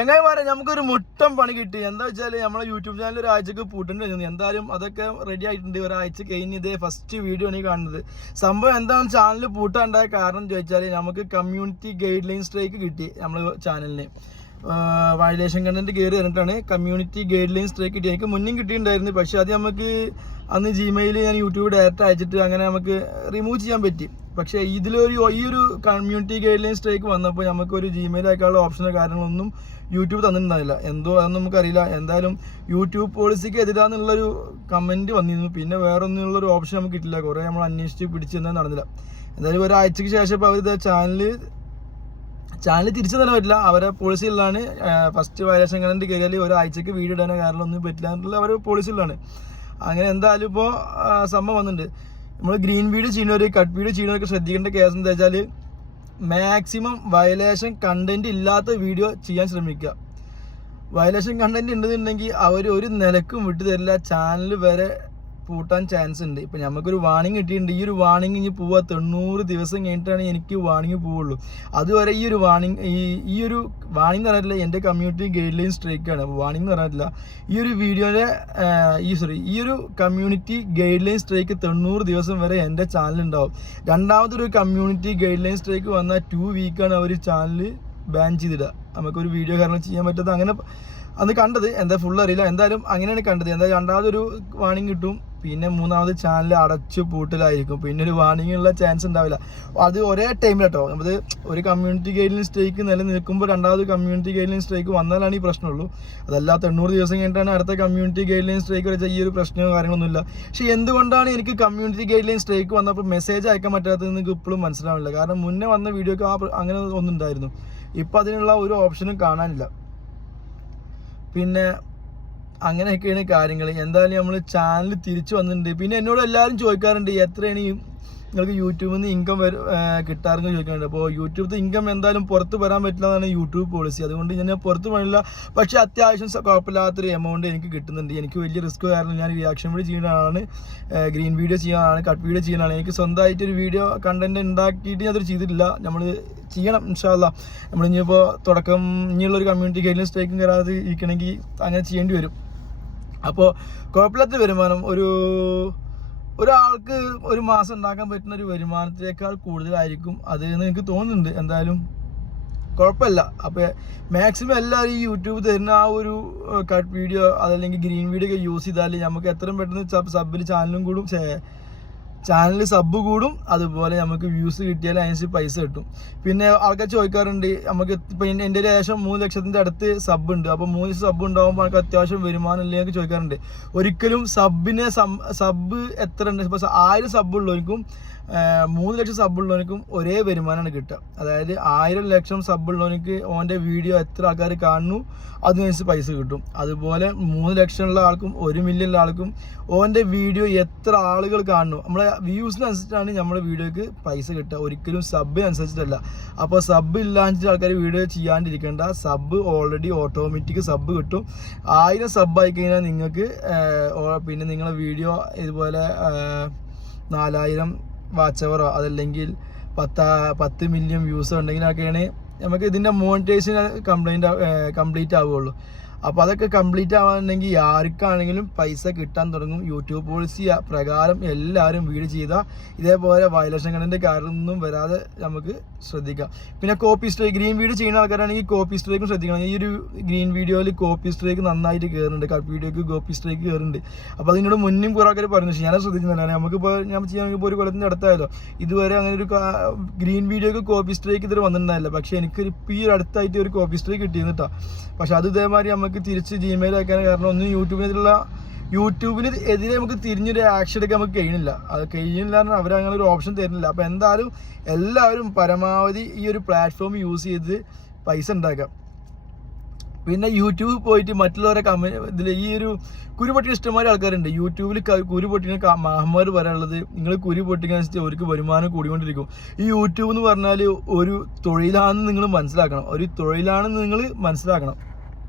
ചങ്ങായിമാരെ നമുക്കൊരു മുട്ടം പണി കിട്ടി. എന്താ വെച്ചാൽ നമ്മളെ യൂട്യൂബ് ചാനൽ ഒരാഴ്ചക്ക് പൂട്ടേണ്ടി എന്തായാലും അതൊക്കെ റെഡി ആയിട്ടുണ്ട്. ഒരാഴ്ച കഴിഞ്ഞ് ഇതേ ഫസ്റ്റ് വീഡിയോ ആണ് കാണുന്നത്. സംഭവം എന്താണ് ചാനൽ പൂട്ടാണ്ടായ കാരണം ചോദിച്ചാൽ നമുക്ക് കമ്മ്യൂണിറ്റി ഗൈഡ് ലൈൻ സ്ട്രൈക്ക് കിട്ടി നമ്മളെ ചാനലിന് വയലേഷൻ കണ്ടന്റ് കയറി തന്നിട്ടാണ് കമ്മ്യൂണിറ്റി ഗൈഡ് ലൈൻ സ്ട്രൈക്ക് കിട്ടി. എനിക്ക് മുന്നും കിട്ടിയിട്ടുണ്ടായിരുന്നു. പക്ഷെ അത് നമുക്ക് അന്ന് ജിമെയിൽ ഞാൻ യൂട്യൂബ് ഡയറക്റ്റ് അയച്ചിട്ട് അങ്ങനെ നമുക്ക് റിമൂവ് ചെയ്യാൻ പറ്റി. പക്ഷേ ഇതിലൊരു ഈ ഒരു കമ്മ്യൂണിറ്റി ഗൈഡ് ലൈൻ സ്ട്രൈക്ക് വന്നപ്പോൾ നമുക്കൊരു ജിമെയിൽ അയക്കാനുള്ള ഓപ്ഷനോ കാര്യങ്ങളൊന്നും യൂട്യൂബ് തന്നിട്ടുണ്ടായില്ല. എന്തോ അതൊന്നും നമുക്കറിയില്ല. എന്തായാലും യൂട്യൂബ് പോളിസിക്ക് എതിരാന്നുള്ളൊരു കമന്റ് വന്നിരുന്നു. പിന്നെ വേറെ ഒന്നുമുള്ളൊരു ഓപ്ഷൻ നമുക്ക് കിട്ടില്ല. കുറേ നമ്മൾ അന്വേഷിച്ച് പിടിച്ചെന്നാൽ നടന്നില്ല. എന്തായാലും ഒരാഴ്ചയ്ക്ക് ശേഷം ഇപ്പോൾ അവർ ചാനൽ ചാനൽ തിരിച്ചു തന്നെ പറ്റില്ല. അവരെ പോളിസിയിലാണ് ഫസ്റ്റ് വയലേഷൻ കറണ്ട് കയറിയാൽ ഒരാഴ്ചയ്ക്ക് വീഡിയോ ഇടാനോ കാരണം ഒന്നും പറ്റില്ല എന്നുള്ള അവരെ പോളിസിയിലാണ് അങ്ങനെ എന്തായാലും ഇപ്പോൾ സംഭവം വന്നിട്ടുണ്ട്. നമ്മൾ ഗ്രീൻ വീഡിയോ ചെയ്യുന്നവർ കട്ട് വീഡിയോ ചെയ്യുന്നവരൊക്കെ ശ്രദ്ധിക്കേണ്ട കേസ് എന്താ വെച്ചാൽ മാക്സിമം വയലേഷൻ കണ്ടന്റ് ഇല്ലാത്ത വീഡിയോ ചെയ്യാൻ ശ്രമിക്കുക വയലേഷൻ കണ്ടന്റ് ഉണ്ടെന്നുണ്ടെങ്കിൽ അവർ ഒരു നിലക്കും വിട്ടു തരില്ല ചാനൽ വരെ പൂട്ടാൻ ചാൻസ് ഉണ്ട്. ഇപ്പം നമുക്കൊരു വാണിംഗ് കിട്ടിയിട്ടുണ്ട്. ഈ ഒരു വാണിംഗ് ഇനി പോവുക തൊണ്ണൂറ് ദിവസം കഴിഞ്ഞിട്ടാണ് എനിക്ക് വാണിംഗ് പോവുള്ളൂ. അതുവരെ ഈ ഒരു വാണിംഗ് ഈ ഈ ഒരു വാണിംഗ് എന്ന് പറഞ്ഞില്ല എന്റെ കമ്മ്യൂണിറ്റി ഗൈഡ് ലൈൻ സ്ട്രൈക്കാണ് വാണിംഗ് എന്ന് പറഞ്ഞില്ല ഈ ഒരു വീഡിയോയുടെ ഈ സോറി ഈ ഒരു കമ്മ്യൂണിറ്റി ഗൈഡ് ലൈൻ സ്ട്രൈക്ക് തൊണ്ണൂറ് ദിവസം വരെ എന്റെ ചാനൽ ഉണ്ടാവും രണ്ടാമതൊരു കമ്മ്യൂണിറ്റി ഗൈഡ് ലൈൻ സ്ട്രൈക്ക് വന്ന ടു വീക്കാണ് അവർ ചാനൽ ബാൻ ചെയ്തിടുക. നമുക്കൊരു വീഡിയോ കാരണം ചെയ്യാൻ പറ്റാത്ത അങ്ങനെ അന്ന് കണ്ടത്. എന്താ ഫുൾ അറിയില്ല. എന്തായാലും അങ്ങനെയാണ് കണ്ടത്. എന്തായാലും രണ്ടാമതൊരു വാണിംഗ് കിട്ടും. പിന്നെ മൂന്നാമത് ചാനൽ അടച്ചു പൂട്ടലായിരിക്കും. പിന്നെ ഒരു വാണിംഗ് ഉള്ള ചാൻസ് ഉണ്ടാവില്ല. അത് ഒരേ ടൈമിൽ കേട്ടോ നമ്മൾ ഒരു കമ്മ്യൂണിറ്റി ഗൈഡിലും സ്ട്രൈക്ക് നിലനിൽക്കുമ്പോൾ രണ്ടാമത് കമ്മ്യൂണിറ്റി ഗൈഡിലും സ്ട്രൈക്ക് വന്നാലാണ് ഈ പ്രശ്നമുള്ളൂ. അതല്ല തൊണ്ണൂറ് ദിവസം കഴിഞ്ഞിട്ടാണ് അടുത്ത കമ്മ്യൂണിറ്റി ഗൈഡ് ലൈൻ സ്ട്രൈക്ക് വെച്ചാൽ ഈ ഒരു പ്രശ്നമോ കാര്യങ്ങളൊന്നുമില്ല പക്ഷേ എന്തുകൊണ്ടാണ് എനിക്ക് കമ്മ്യൂണിറ്റി ഗൈഡ് ലൈൻ സ്ട്രൈക്ക് വന്നപ്പോൾ മെസ്സേജ് അയക്കാൻ പറ്റാത്തത് എനിക്ക് ഇപ്പോഴും മനസ്സിലാവില്ല കാരണം മുന്നേ വന്ന വീഡിയോക്ക് ആ അങ്ങനെ ഒന്നുണ്ടായിരുന്നു. ഇപ്പം അതിനുള്ള ഒരു ഓപ്ഷനും കാണാനില്ല. പിന്നെ അങ്ങനെയൊക്കെയാണ് കാര്യങ്ങൾ. എന്തായാലും നമ്മൾ ചാനൽ തിരിച്ചു വന്നിട്ടുണ്ട്. പിന്നെ എന്നോട് എല്ലാവരും ചോദിക്കാറുണ്ട് എത്രയാണ് നിങ്ങൾക്ക് യൂട്യൂബിൽ നിന്ന് ഇൻകം വരും കിട്ടാറെന്ന് ചോദിക്കുന്നുണ്ട് അപ്പോൾ യൂട്യൂബിൽ ഇൻകം എന്തായാലും പുറത്ത് വരാൻ പറ്റില്ല എന്നാണ് യൂട്യൂബ് പോളിസി അതുകൊണ്ട് ഞാൻ പുറത്ത് പോണില്ല പക്ഷേ അത്യാവശ്യം കുഴപ്പമില്ലാത്തൊരു എമൗണ്ട് എനിക്ക് കിട്ടുന്നുണ്ട്. എനിക്ക് വലിയ റിസ്ക് കാരണം ഞാൻ റിയാക്ഷൻ വീഡിയോ ചെയ്യുന്ന ആളാണ്. ഗ്രീൻ വീഡിയോ ചെയ്യുന്ന ആളാണ് കട്ട് വീഡിയോ ചെയ്യുന്ന ആളാണ്. എനിക്ക് സ്വന്തമായിട്ട് ഒരു വീഡിയോ കണ്ടന്റ് ഉണ്ടാക്കിയിട്ട് ഞാൻ അതൊരു ചെയ്തിട്ടില്ല. നമ്മൾ ചെയ്യണം ഇൻഷാല്ല നമ്മൾ ഇനിയിപ്പോൾ തുടക്കം ഇനിയുള്ളൊരു കമ്മ്യൂണിറ്റി ഗൈഡിലും സ്ട്രൈക്കും കയറാതെ ഇരിക്കണമെങ്കിൽ അങ്ങനെ ചെയ്യേണ്ടി വരും. അപ്പോൾ കുഴപ്പമില്ലാത്ത വരുമാനം. ഒരു ഒരാൾക്ക് ഒരു മാസം ഉണ്ടാക്കാൻ പറ്റുന്ന ഒരു വരുമാനത്തേക്കാൾ കൂടുതലായിരിക്കും അത് എനിക്ക് തോന്നുന്നുണ്ട്. എന്തായാലും കുഴപ്പമില്ല. അപ്പോൾ മാക്സിമം എല്ലാവരും ഈ യൂട്യൂബ് തരുന്ന ആ ഒരു കട്ട് വീഡിയോ അതല്ലെങ്കിൽ ഗ്രീൻ വീഡിയോ ഒക്കെ യൂസ് ചെയ്താൽ നമുക്ക് എത്രയും പെട്ടെന്ന് സബ് സബിൽ ചാനലും കൂടും. ചാനൽ സബ് കൂടും അതുപോലെ നമുക്ക് വ്യൂസ് കിട്ടിയാൽ അതിനനുസരിച്ച് പൈസ കിട്ടും. പിന്നെ ആൾക്കാർ ചോദിക്കാറുണ്ട് നമുക്ക് ഇപ്പം എന്റെ ഏകദേശം മൂന്ന് ലക്ഷത്തിന്റെ അടുത്ത് സബ് ഉണ്ട്. അപ്പോൾ മൂന്ന് സബ് ഉണ്ടാകുമ്പോൾ നമുക്ക് അത്യാവശ്യം വരുമാനം ഇല്ലേ എന്നൊക്കെ ചോദിക്കാറുണ്ട്. ഒരിക്കലും സബിനെ സബ് എത്ര ഉണ്ട്? ഇപ്പോൾ ആയിരം സബ് ഉള്ളവർക്കും മൂന്ന് ലക്ഷം സബ് ഉള്ളവനക്കും ഒരേ വരുമാനമാണ് കിട്ടുക. അതായത് ആയിരം ലക്ഷം സബ് ഉള്ളവനക്ക് ഓന്റെ വീഡിയോ എത്ര ആൾക്കാർ കാണുന്നു അതിനനുസരിച്ച് പൈസ കിട്ടും. അതുപോലെ മൂന്ന് ലക്ഷമുള്ള ആൾക്കും ഒരു മില്യൺ ഉള്ള ആൾക്കും ഓന്റെ വീഡിയോ എത്ര ആളുകൾ കാണുന്നു. നമ്മളെ വ്യൂസിനനുസരിച്ചാണ് നമ്മുടെ വീഡിയോക്ക് പൈസ കിട്ടുക. ഒരിക്കലും സബ് അനുസരിച്ചിട്ടല്ല. അപ്പോൾ സബ് ഇല്ലാഞ്ഞിട്ട് ആൾക്കാർ വീഡിയോ ചെയ്യാണ്ടിരിക്കേണ്ട സബ് ഓൾറെഡി ഓട്ടോമാറ്റിക് സബ് കിട്ടും. ആയിരം സബ് ആയി കഴിഞ്ഞാൽ നിങ്ങൾക്ക് പിന്നെ നിങ്ങളെ വീഡിയോ ഇതുപോലെ നാലായിരം വാച്ച് അവറോ അതല്ലെങ്കിൽ പത്ത് പത്ത് മില്യൺ വ്യൂസ് ഉണ്ടെങ്കിലൊക്കെയാണ് നമുക്ക് ഇതിന്റെ മോണിറ്റൈസേഷൻ കംപ്ലൈന്റ് കംപ്ലീറ്റ് ആവുകയുള്ളൂ. അപ്പോൾ അതൊക്കെ കംപ്ലീറ്റ് ആവാനുണ്ടെങ്കിൽ ആർക്കാണെങ്കിലും പൈസ കിട്ടാൻ തുടങ്ങും. യൂട്യൂബ് പോളിസി പ്രകാരം എല്ലാവരും വീട് ചെയ്താൽ ഇതേപോലെ വയലേഷൻ കണ്ടന്റ് കാര്യമൊന്നും വരാതെ നമുക്ക് ശ്രദ്ധിക്കാം. പിന്നെ കോപ്പി സ്ട്രൈക്ക് ഗ്രീൻ വീഡിയോ ചെയ്യുന്ന ആൾക്കാരാണെങ്കിൽ കോപ്പി സ്ട്രൈക്കും ശ്രദ്ധിക്കണം. ഈ ഒരു ഗ്രീൻ വീഡിയോയിൽ കോപ്പി സ്ട്രൈക്ക് നന്നായിട്ട് കയറുന്നുണ്ട് കട്ട് വീഡിയോക്ക് കോപ്പി സ്ട്രൈക്ക് കയറുന്നുണ്ട് അപ്പോൾ അതിനോട് മുന്നും കുറേ ആൾക്കാർ പറഞ്ഞു പക്ഷേ ഞാൻ ശ്രദ്ധിക്കുന്നില്ല നമുക്കിപ്പോൾ ഞാൻ ചെയ്യാൻ ഇപ്പോൾ ഒരു കൊല്ലത്തിന്റെ അടുത്തായല്ലോ. ഇതുവരെ അങ്ങനെ ഒരു ഗ്രീൻ വീഡിയോക്ക് കോപ്പി സ്ട്രൈക്ക് ഇതുവരെ വന്നിട്ടുണ്ടായില്ല. പക്ഷേ എനിക്കൊരു ഇപ്പോൾ അടുത്തായിട്ട് ഒരു കോപ്പി സ്ട്രൈക്ക് കിട്ടിയിരുന്നിട്ടാണ് പക്ഷെ അത് ഇതേമാതിരി നമുക്ക് തിരിച്ച് ജിമെയിൽ അയക്കാൻ കാരണം ഒന്നും യൂട്യൂബിനെതിരുള്ള യൂട്യൂബിന് എതിരെ നമുക്ക് തിരിഞ്ഞൊരു ആക്ഷൻ എടുക്കാൻ നമുക്ക് കഴിയുന്നില്ല. അത് കഴിയുന്നില്ല കാരണം അവരങ്ങനെ ഒരു ഓപ്ഷൻ തരുന്നില്ല. അപ്പോൾ എന്തായാലും എല്ലാവരും പരമാവധി ഈ ഒരു പ്ലാറ്റ്ഫോം യൂസ് ചെയ്ത് പൈസ ഉണ്ടാക്കാം പിന്നെ യൂട്യൂബിൽ പോയിട്ട് മറ്റുള്ളവരെ കമ ഇതിൽ ഈ ഒരു കുരു പൊട്ടിക്കുന്ന ഇഷ്ടംമാരെ ആൾക്കാരുണ്ട്. യൂട്യൂബിൽ ക- കുരു പൊട്ടിക്കുന്ന മഹമ്മദ് പറയാനുള്ളത് നിങ്ങൾ കുരു പൊട്ടിക്കുന്ന അവർക്ക് വരുമാനം കൂടിക്കൊണ്ടിരിക്കും. ഈ യൂട്യൂബ് എന്ന് പറഞ്ഞാൽ ഒരു തൊഴിലാണെന്ന് നിങ്ങൾ മനസ്സിലാക്കണം. ഒരു തൊഴിലാണെന്ന് നിങ്ങൾ മനസ്സിലാക്കണം.